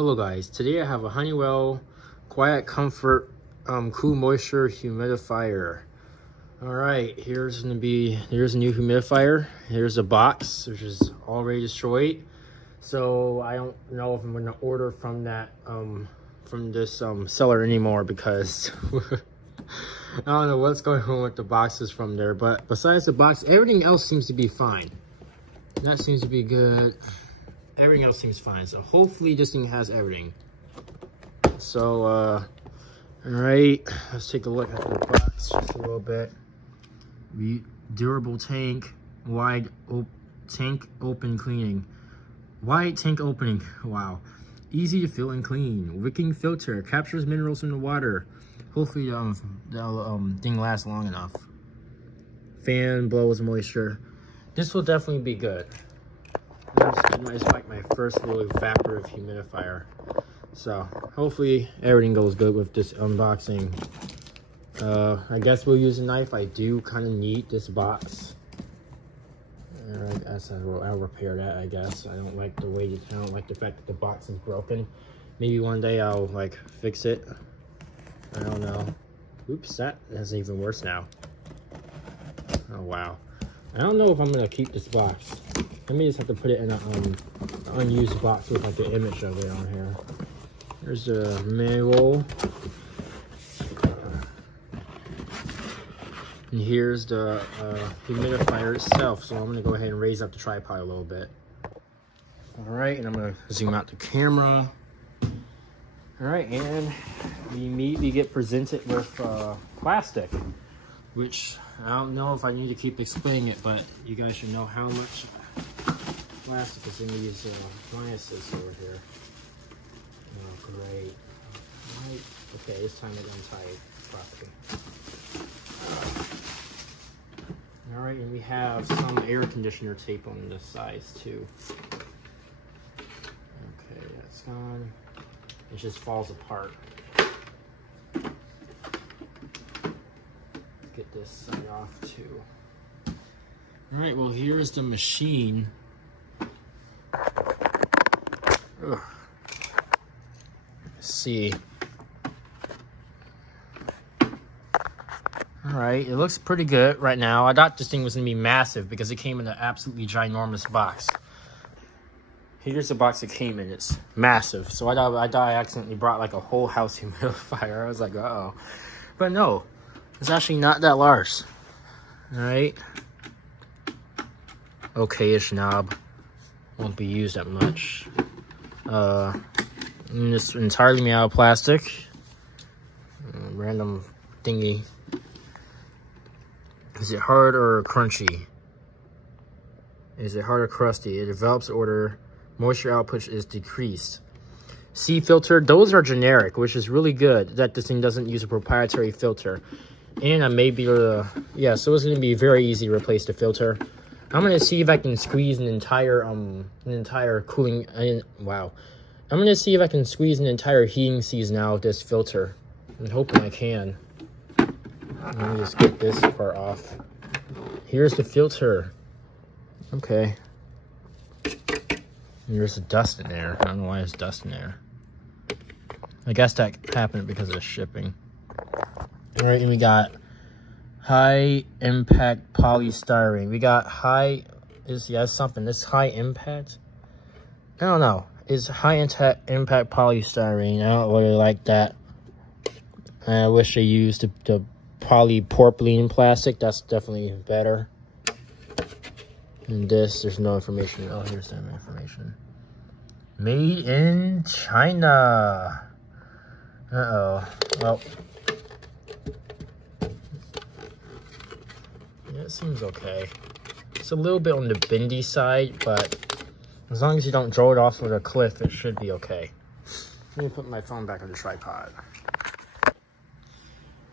Hello guys, today I have a Honeywell Quiet Comfort Cool Moisture Humidifier. Alright, here's a new humidifier. Here's a box, which is already destroyed. So I don't know if I'm gonna order from that from this seller anymore because I don't know what's going on with the boxes from there. But besides the box, everything else seems to be fine. That seems to be good. Everything else seems fine, so hopefully this thing has everything. So all right, let's take a look at the box just a little bit. Durable tank, tank open cleaning, wide tank opening. Wow, easy to fill and clean. Wicking filter captures minerals from the water. Hopefully the thing lasts long enough. Fan blows moisture. This will definitely be good. It's like my first really evaporative humidifier, so hopefully everything goes good with this unboxing. I guess we'll use a knife. I do kind of need this box. I guess I'll repair that. I guess I don't like the fact that the box is broken. Maybe one day I'll like fix it. I don't know. Oops, that's even worse now. Oh wow. I don't know if I'm gonna keep this box. I may just have to put it in an unused box with like the image of it on here. There's a manual. And here's the humidifier itself. So I'm gonna go ahead and raise up the tripod a little bit. All right, and I'm gonna zoom out the camera. All right, and we immediately get presented with plastic, which I don't know if I need to keep explaining it, but you guys should know how much plastic is in these harnesses over here. Oh, great. Right. Okay, it's time to untie properly. All right, and we have some air conditioner tape on this size too. Okay, that's gone. It just falls apart. Get this side off too. All right, well, here's the machine. Ugh. Let's see. All right, it looks pretty good right now. I thought this thing was gonna be massive because it came in an absolutely ginormous box. Here's the box it came in. It's massive. So I thought I accidentally brought like a whole house humidifier. I was like, uh-oh. But no, it's actually not that large. All right. Okay-ish knob. Won't be used that much. And it's entirely made out of plastic. Random thingy. Is it hard or crunchy? Is it hard or crusty? It develops order. Moisture output is decreased. C filter, those are generic, which is really good that this thing doesn't use a proprietary filter. And I may be able to, yeah, so it's going to be very easy to replace the filter. I'm going to see if I can squeeze an entire cooling, wow. I'm going to see if I can squeeze an entire heating season out of this filter. I'm hoping I can. Let me just get this part off. Here's the filter. Okay. There's the dust in there. I don't know why there's dust in there. I guess that happened because of the shipping. All right, and we got high impact polystyrene. We got something. This high impact. I don't know. It's high impact polystyrene. I don't really like that. I wish they used the polypropylene plastic. That's definitely better. And this, there's no information. Oh, here's some information. Made in China. Uh-oh. Well, yeah, it seems okay. It's a little bit on the bendy side, but as long as you don't throw it off with a cliff, it should be okay. Let me put my phone back on the tripod.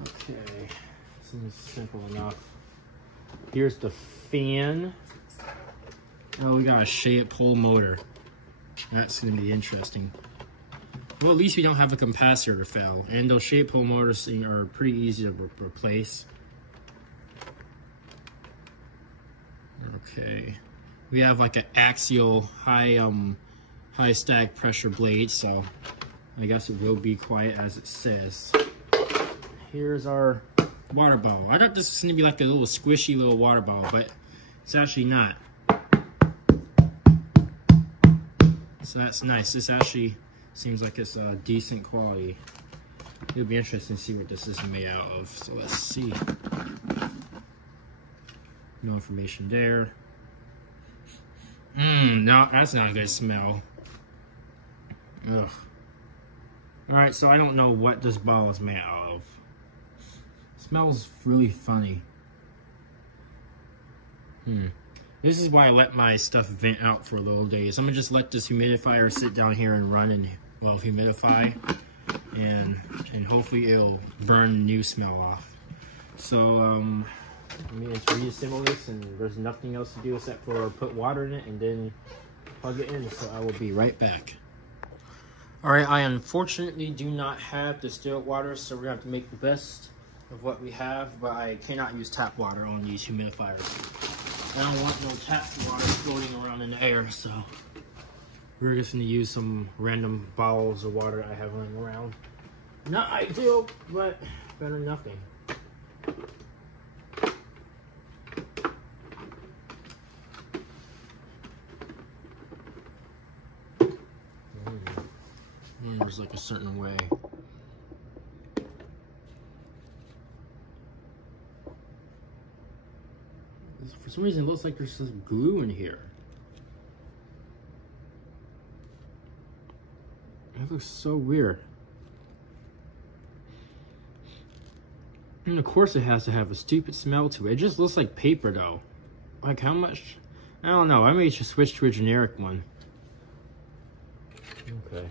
Okay, seems simple enough. Here's the fan. Oh, we got a shade pole motor. That's gonna be interesting. Well, at least we don't have a capacitor to fail. And those shade pole motors are pretty easy to replace. Okay. We have like an axial high high stack pressure blade, so I guess it will be quiet as it says. Here's our water bottle. I thought this was gonna be like a little squishy little water bottle, but it's actually not. So that's nice. This actually seems like it's decent quality. It'll be interesting to see what this is made out of. So let's see. No information there. No, that's not a good smell. Ugh. Alright, so I don't know what this bottle is made out of. It smells really funny. This is why I let my stuff vent out for a little days. I'm gonna just let this humidifier sit down here and run and, well, humidify. And hopefully it'll burn the new smell off. So, let me just reassemble this, and there's nothing else to do except for put water in it and then plug it in, so I will be right back. Alright, I unfortunately do not have distilled water, so we're going to have to make the best of what we have, but I cannot use tap water on these humidifiers. I don't want no tap water floating around in the air, so we're just going to use some random bottles of water I have laying around. Not ideal, but better than nothing. There's like a certain way. For some reason it looks like there's some glue in here. That looks so weird. And of course it has to have a stupid smell to it. It just looks like paper though. Like how much? I don't know. I may just switch to a generic one. Okay.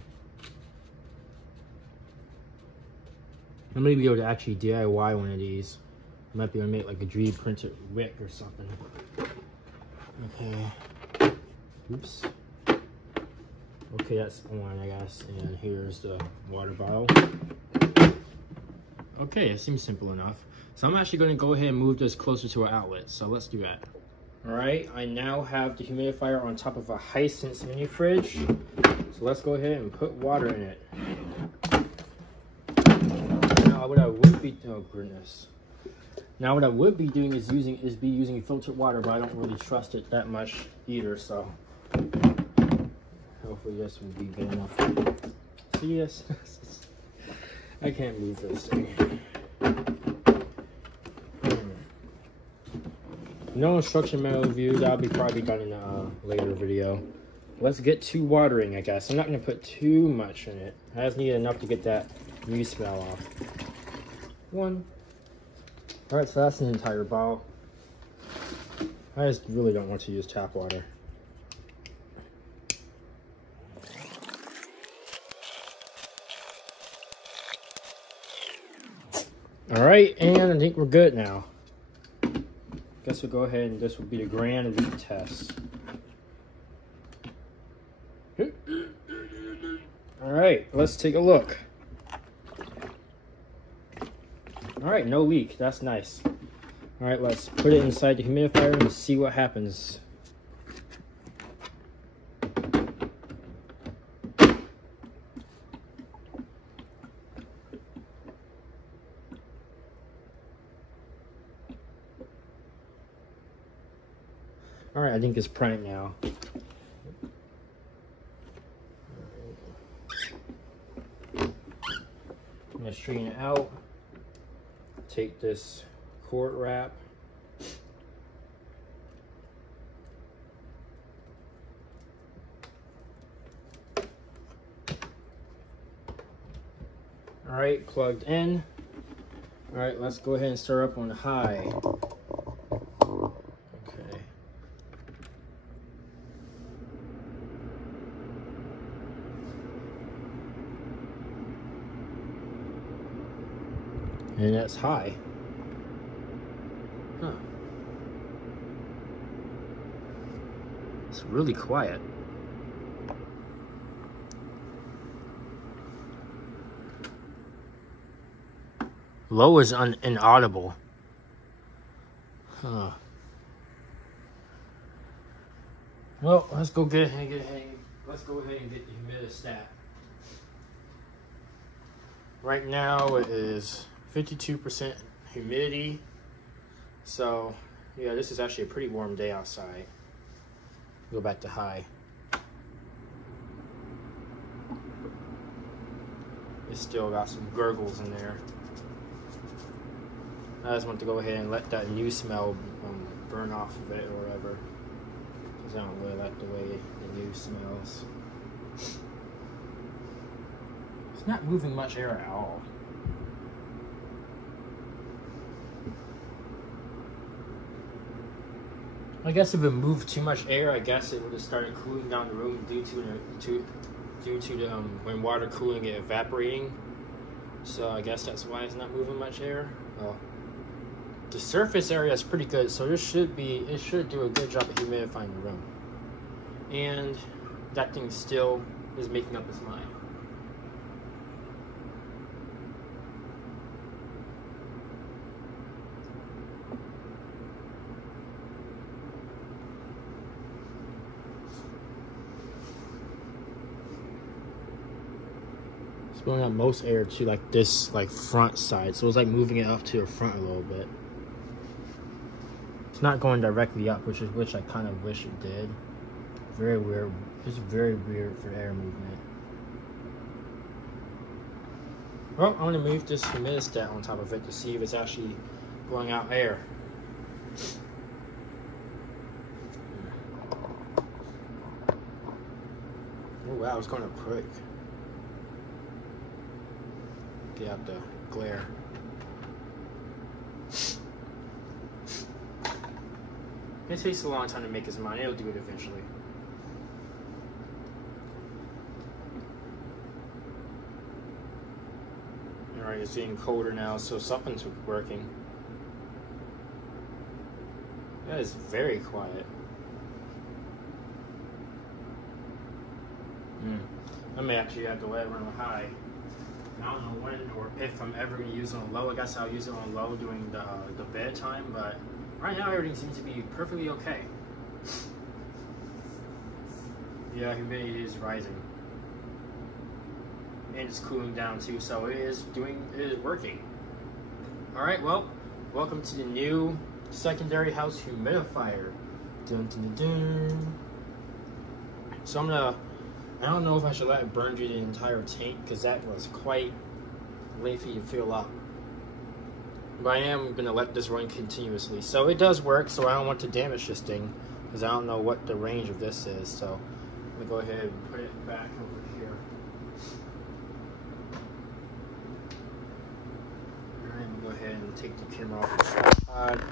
I may be able to actually DIY one of these. I might be able to make like a 3D printed wick or something. Okay. Oops. Okay, that's one, I guess. And here's the water bottle. Okay, it seems simple enough. So I'm actually going to go ahead and move this closer to our outlet. So let's do that. Alright, I now have the humidifier on top of a Hisense mini fridge. So let's go ahead and put water in it. Now what I would be, oh goodness. Now what I would be doing is using filtered water, but I don't really trust it that much either, so hopefully this will be good enough. See this? I can't move this thing. No instruction manual review, that'll be probably done in a later video. Let's get to watering, I guess. I'm not gonna put too much in it. I just need enough to get that new smell off. One. Alright, so that's an entire bottle. I just really don't want to use tap water. Alright, and I think we're good now. Guess we'll go ahead and this will be the grand leak test. Alright, let's take a look. Alright, no leak. That's nice. Alright, let's put it inside the humidifier and see what happens. Alright, I think it's primed now. I'm going to straighten it out. Take this cord wrap. All right, plugged in. All right, let's go ahead and start up on high. Okay. And that's high. Huh. It's really quiet. Low is inaudible. Huh. Well, let's go get let's go ahead and get the humidistat. Right now it is 52% humidity. So yeah, this is actually a pretty warm day outside. Go back to high. It's still got some gurgles in there. I just want to go ahead and let that new smell burn off of it or whatever, because I don't really like the way the new smells. It's not moving much air at all. I guess if it moved too much air, I guess it would have started cooling down the room due to the when water cooling it evaporating. So I guess that's why it's not moving much air. Well, the surface area is pretty good, so it should do a good job of humidifying the room. And that thing still is making up its mind. It's blowing out most air to like this front side, so it's like moving it up to the front a little bit. It's not going directly up, which I kind of wish it did. Very weird. It's very weird for air movement. Well, I'm gonna move this humidistat on top of it to see if it's actually blowing out air. Oh wow, it's going up quick. Get out the glare. It takes a long time to make its mind. It'll do it eventually. Alright, it's getting colder now, so something's working. That is very quiet. I may actually have to let it run on high. I don't know when or if I'm ever going to use it on low. I guess I'll use it on low during the bedtime, but right now everything seems to be perfectly okay. Yeah, humidity is rising. And it's cooling down too, so it is working. Alright, well, welcome to the new secondary house humidifier. Dun, dun, dun, dun. So I don't know if I should let it burn through the entire tank, because that was quite lengthy to fill up. But I am going to let this run continuously. So it does work, so I don't want to damage this thing, because I don't know what the range of this is. So I'm going to go ahead and put it back over here. Alright, I'm going to go ahead and take the camera off the tripod.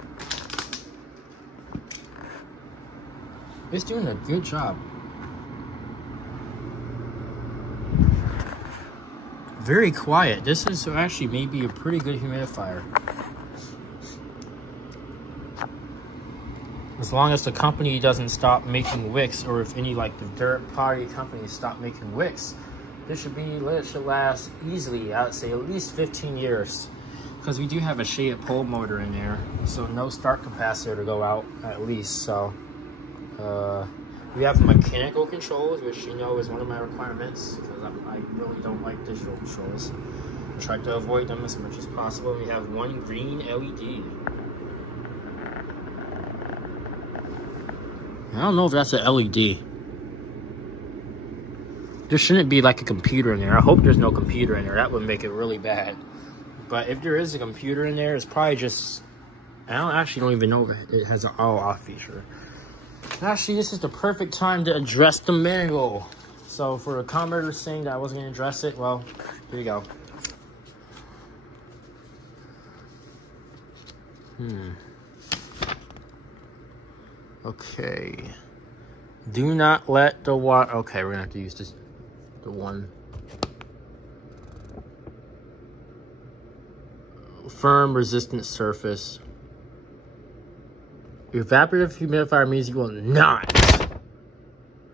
It's doing a good job. Very quiet. This is actually maybe a pretty good humidifier. As long as the company doesn't stop making wicks, or if any like the third-party companies stop making wicks, it should last easily, I would say at least 15 years. Because we do have a shaded pole motor in there, so no start capacitor to go out at least. So we have mechanical controls, which you know is one of my requirements, because I really don't like digital controls. I try to avoid them as much as possible. We have one green LED. I don't know if that's an LED. There shouldn't be like a computer in there. I hope there's no computer in there. That would make it really bad. But if there is a computer in there, it's probably just... I don't even know if it has an all-off feature. Actually, this is the perfect time to address the manual. So for the commenter saying that I wasn't going to address it, well, here you go. Okay. Do not let the water... Okay, we're going to have to use this, the one. Firm, resistant surface. Evaporative humidifier means you will not.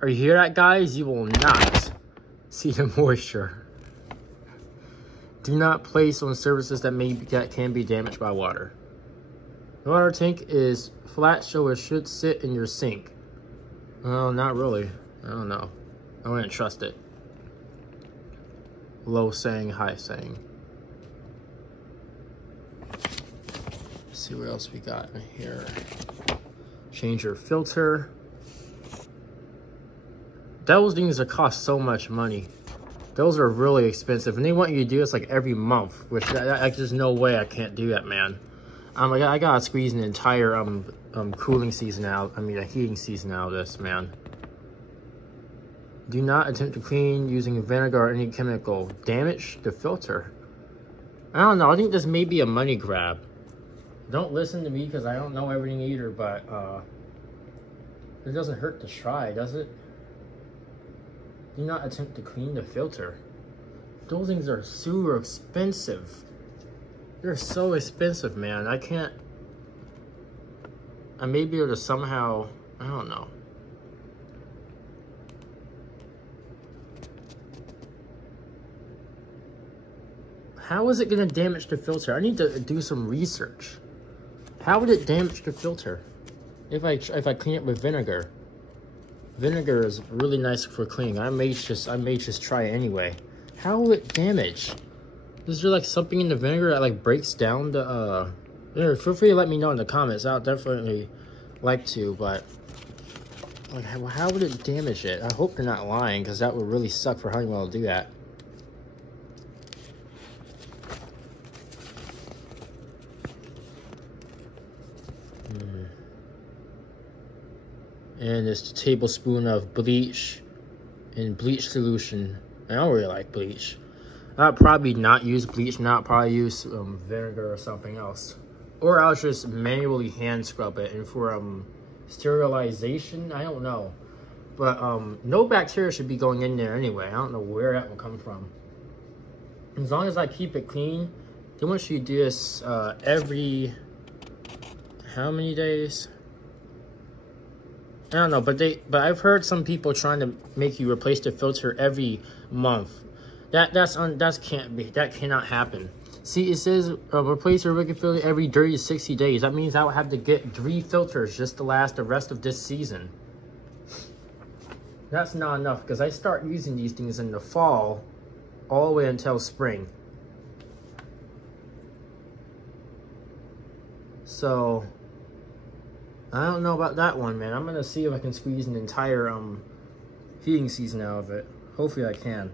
Are you hear that, guys? You will not see the moisture. Do not place on surfaces that can be damaged by water. The water tank is flat, so it should sit in your sink. Well, not really. I don't know. I wouldn't trust it. Low saying, high saying. Let's see what else we got in here. Change your filter. Those things that cost so much money. Those are really expensive, and they want you to do this like every month, which there's no way I can't do that, man. I gotta squeeze an entire cooling season out. I mean, a heating season out of this, man. Do not attempt to clean using vinegar or any chemical. Damage the filter. I don't know. I think this may be a money grab. Don't listen to me because I don't know everything either, but it doesn't hurt to try, does it? Do not attempt to clean the filter. Those things are super expensive. They're so expensive, man. I can't... I may be able to somehow... I don't know. How is it going to damage the filter? I need to do some research. How would it damage the filter if I clean it with vinegar? Vinegar is really nice for cleaning. I may just try it anyway. How will it damage? Is there like something in the vinegar that like breaks down the feel free to let me know in the comments. I'll definitely like to, but like how would it damage it? I hope they're not lying, because that would really suck for Honeywell to do that. And it's a tablespoon of bleach in bleach solution. I don't really like bleach. I'd probably not use bleach, not probably use vinegar or something else. Or I'll just manually hand scrub it. And for sterilization, I don't know. But no bacteria should be going in there anyway. I don't know where that will come from. As long as I keep it clean, they want you to do this every, how many days? I don't know, but I've heard some people trying to make you replace the filter every month. That cannot happen. See, it says replace your regular filter every 30 to 60 days. That means I would have to get 3 filters just to last the rest of this season. That's not enough, because I start using these things in the fall all the way until spring. So I don't know about that one, man. I'm gonna see if I can squeeze an entire heating season out of it. Hopefully I can.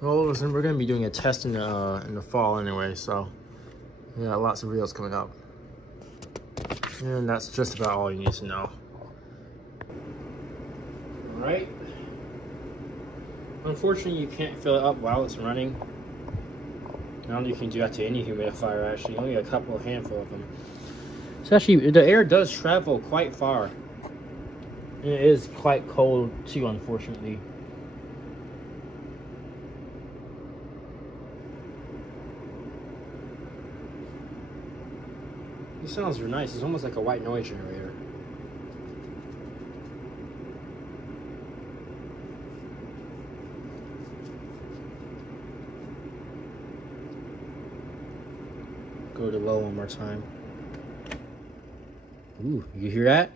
Well, listen, we're gonna be doing a test in the fall anyway, so yeah, lots of videos coming up. And that's just about all you need to know. Alright. Unfortunately, you can't fill it up while it's running. I don't think you can do that to any humidifier, actually. Only a handful of them. So actually, the air does travel quite far. And it is quite cold too, unfortunately. This sounds really nice. It's almost like a white noise generator. Go to low one more time. Ooh, you hear that?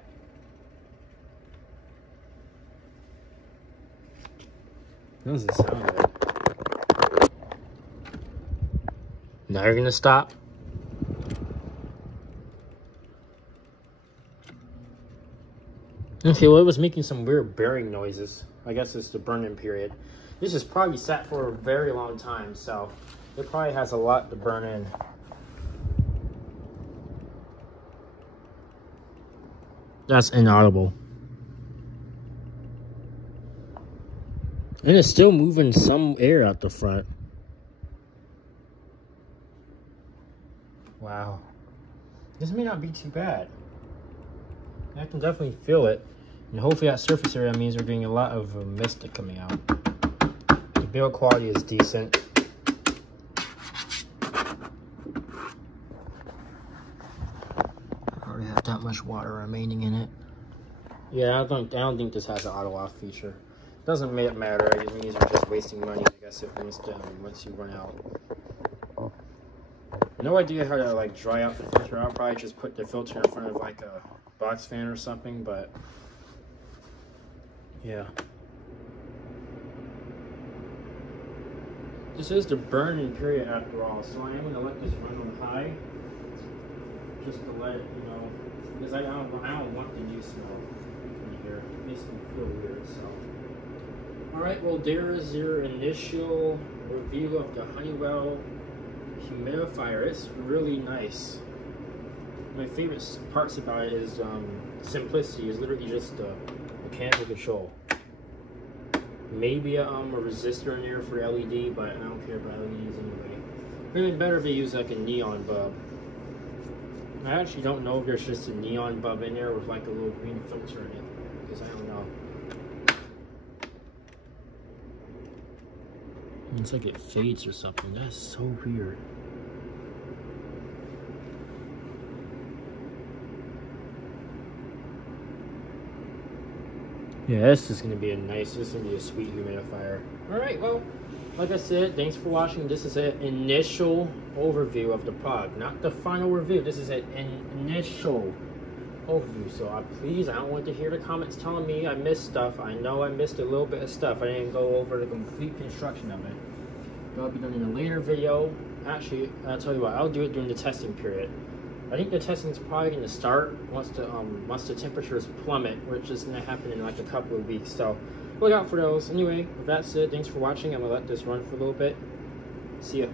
That doesn't sound good. Now you're gonna stop. Okay, well, it was making some weird bearing noises. I guess it's the burn-in period. This is probably sat for a very long time, so it probably has a lot to burn in. That's inaudible. And it's still moving some air out the front. Wow. This may not be too bad. I can definitely feel it. And hopefully that surface area means we're getting a lot of mist coming out. The build quality is decent. I already have that much water remaining in it. Yeah, I don't think this has an auto off feature. Doesn't matter. It means we're just wasting money, I guess, if once you run out. No idea how to like dry out the filter. I'll probably just put the filter in front of like a box fan or something, but yeah. This is the burn-in period after all, so I am going to let this run on high, just to let it, you know, because I don't want the new smell in here. It makes me feel weird, so. Alright, well there is your initial review of the Honeywell humidifier. It's really nice. My favorite parts about it is simplicity. It's literally just a mechanical control. Maybe a resistor in there for LED, but I don't care about LEDs anyway. It would be better if they use like a neon bulb. I actually don't know if there's just a neon bulb in there with like a little green filter in it, because I don't know. It's like it fades or something. That's so weird. Yeah, this is going to be this is going to be a sweet humidifier. Alright, well, like I said, thanks for watching. This is an initial overview of the product, not the final review. This is an initial overview. So please, I don't want to hear the comments telling me I missed stuff. I know I missed a little bit of stuff. I didn't go over the complete construction of it. That'll be done in a later video. Actually, I'll tell you what, I'll do it during the testing period. I think the testing is probably going to start once the temperatures plummet, which is going to happen in like a couple of weeks. So look out for those. Anyway, with that said, thanks for watching. I'm going to let this run for a little bit. See ya.